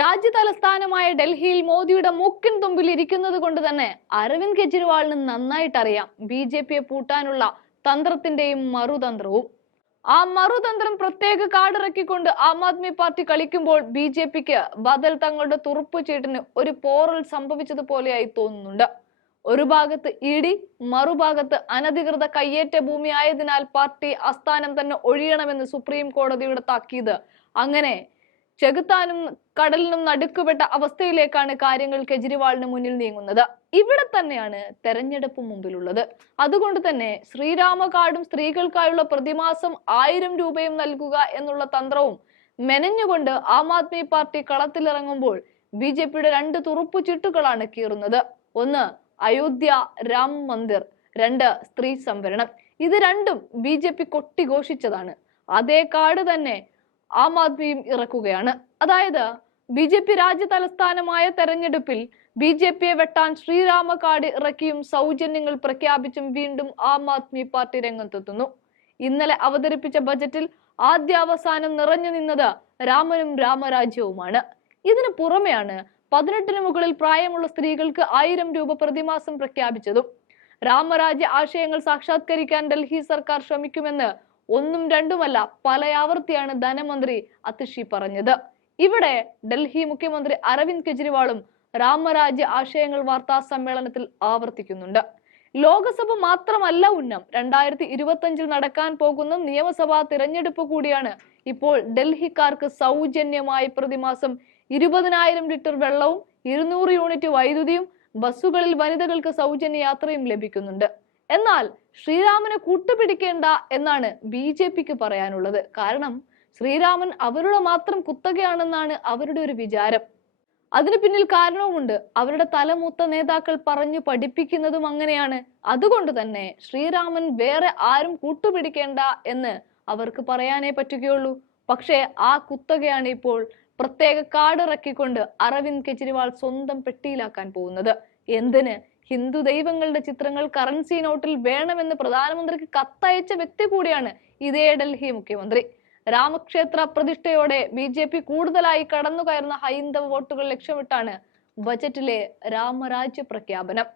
രാജ്യ തലസ്ഥാനമായ ഡൽഹിയിൽ മോദിയുടെ മുക്കിൻ തുമ്പിൽ ഇരിക്കുന്നത് കൊണ്ട് തന്നെ അരവിന്ദ് കെജ്രിവാളിന് നന്നായിട്ട് അറിയാം ബി ജെ പിയെ പൂട്ടാനുള്ള തന്ത്രത്തിന്റെയും മറുതന്ത്രവും. ആ മറുതന്ത്രം പ്രത്യേക കാർഡിറക്കിക്കൊണ്ട് ആം ആദ്മി പാർട്ടി കളിക്കുമ്പോൾ ബി ജെ പിക്ക് ബദൽ തങ്ങളുടെ തുറുപ്പ് ചീട്ടിന് ഒരു പോറൽ സംഭവിച്ചതുപോലെയായി തോന്നുന്നുണ്ട്. ഒരു ഭാഗത്ത് ഇടി മറുഭാഗത്ത് അനധികൃത കയ്യേറ്റ ഭൂമി ആയതിനാൽ പാർട്ടി ആസ്ഥാനം തന്നെ ഒഴിയണമെന്ന് സുപ്രീം കോടതിയുടെ താക്കീത്. അങ്ങനെ ചെകുത്താനും കടലിനും നടുക്കുപെട്ട അവസ്ഥയിലേക്കാണ് കാര്യങ്ങൾ കെജ്രിവാളിന് മുന്നിൽ നീങ്ങുന്നത്. ഇവിടെ തന്നെയാണ് തെരഞ്ഞെടുപ്പ് മുമ്പിലുള്ളത്. അതുകൊണ്ട് തന്നെ ശ്രീരാമ കാർഡും സ്ത്രീകൾക്കായുള്ള പ്രതിമാസം ആയിരം രൂപയും നൽകുക എന്നുള്ള തന്ത്രവും മെനഞ്ഞുകൊണ്ട് ആം ആദ്മി പാർട്ടി കളത്തിലിറങ്ങുമ്പോൾ ബി ജെ പിയുടെ രണ്ട് തുറുപ്പു ചിട്ടുകളാണ് കീറുന്നത്. ഒന്ന് അയോധ്യ രാം മന്ദിർ രണ്ട് സ്ത്രീ സംവരണം. ഇത് രണ്ടും ബി ജെ പി കൊട്ടിഘോഷിച്ചതാണ്. അതേ കാർഡ് തന്നെ ആം ആദ്മിയും ഇറക്കുകയാണ്. അതായത് ബി ജെ പി രാജ്യ തലസ്ഥാനമായ തെരഞ്ഞെടുപ്പിൽ ബി ജെ പിയെ വെട്ടാൻ ശ്രീരാമ കാർഡ് ഇറക്കിയും സൗജന്യങ്ങൾ പ്രഖ്യാപിച്ചും വീണ്ടും ആം ആദ്മി പാർട്ടി രംഗത്തെത്തുന്നു. ഇന്നലെ അവതരിപ്പിച്ച ബജറ്റിൽ ആദ്യാവസാനം നിറഞ്ഞു നിന്നത് രാമനും രാമരാജ്യവുമാണ്. ഇതിനു പുറമെയാണ് പതിനെട്ടിന് മുകളിൽ പ്രായമുള്ള സ്ത്രീകൾക്ക് ആയിരം രൂപ പ്രതിമാസം പ്രഖ്യാപിച്ചതും. രാമരാജ്യ ആശയങ്ങൾ സാക്ഷാത്കരിക്കാൻ ഡൽഹി സർക്കാർ ശ്രമിക്കുമെന്ന് ഒന്നും രണ്ടുമല്ല പലയാവർത്തിയാണ് ധനമന്ത്രി അതിഷി പറഞ്ഞത്. ഇവിടെ ഡൽഹി മുഖ്യമന്ത്രി അരവിന്ദ് കെജ്രിവാളും രാമരാജ്യ ആശയങ്ങൾ വാർത്താ സമ്മേളനത്തിൽ ആവർത്തിക്കുന്നുണ്ട്. ലോകസഭ മാത്രമല്ല ഉന്നം. രണ്ടായിരത്തി ഇരുപത്തഞ്ചിൽ നടക്കാൻ പോകുന്ന നിയമസഭാ തിരഞ്ഞെടുപ്പ് കൂടിയാണ് ഇപ്പോൾ ഡൽഹിക്കാർക്ക് സൗജന്യമായി പ്രതിമാസം ഇരുപതിനായിരം ലിറ്റർ വെള്ളവും ഇരുന്നൂറ് യൂണിറ്റ് വൈദ്യുതിയും ബസ്സുകളിൽ വനിതകൾക്ക് സൗജന്യ യാത്രയും ലഭിക്കുന്നുണ്ട്. എന്നാൽ ശ്രീരാമനെ കൂട്ടുപിടിക്കേണ്ട എന്നാണ് ബി ജെ പിക്ക് പറയാനുള്ളത്. കാരണം ശ്രീരാമൻ അവരുടെ മാത്രം കുത്തകയാണെന്നാണ് അവരുടെ ഒരു വിചാരം. അതിന് പിന്നിൽ കാരണവുമുണ്ട് അവരുടെ തലമൂത്ത നേതാക്കൾ പറഞ്ഞു പഠിപ്പിക്കുന്നതും അങ്ങനെയാണ്. അതുകൊണ്ട് തന്നെ ശ്രീരാമൻ വേറെ ആരും കൂട്ടുപിടിക്കേണ്ട എന്ന് അവർക്ക് പറയാനേ പറ്റുകയുള്ളൂ. പക്ഷേ ആ കുത്തകയാണ് ഇപ്പോൾ പ്രത്യേക കാർഡ് ഇറക്കിക്കൊണ്ട് അരവിന്ദ് കെജ്രിവാൾ സ്വന്തം പെട്ടിയിലാക്കാൻ പോകുന്നത്. എന്തിന്? ഹിന്ദു ദൈവങ്ങളുടെ ചിത്രങ്ങൾ കറൻസി നോട്ടിൽ വേണമെന്ന് പ്രധാനമന്ത്രിക്ക് കത്തയച്ച വ്യക്തി കൂടിയാണ് ഇതേ ഡൽഹി മുഖ്യമന്ത്രി. രാമക്ഷേത്ര പ്രതിഷ്ഠയോടെ ബി ജെ പി കൂടുതലായി കടന്നുകയറുന്ന ഹൈന്ദവ വോട്ടുകൾ ലക്ഷ്യമിട്ടാണ് ബജറ്റിലെ രാമരാജ്യ പ്രഖ്യാപനം.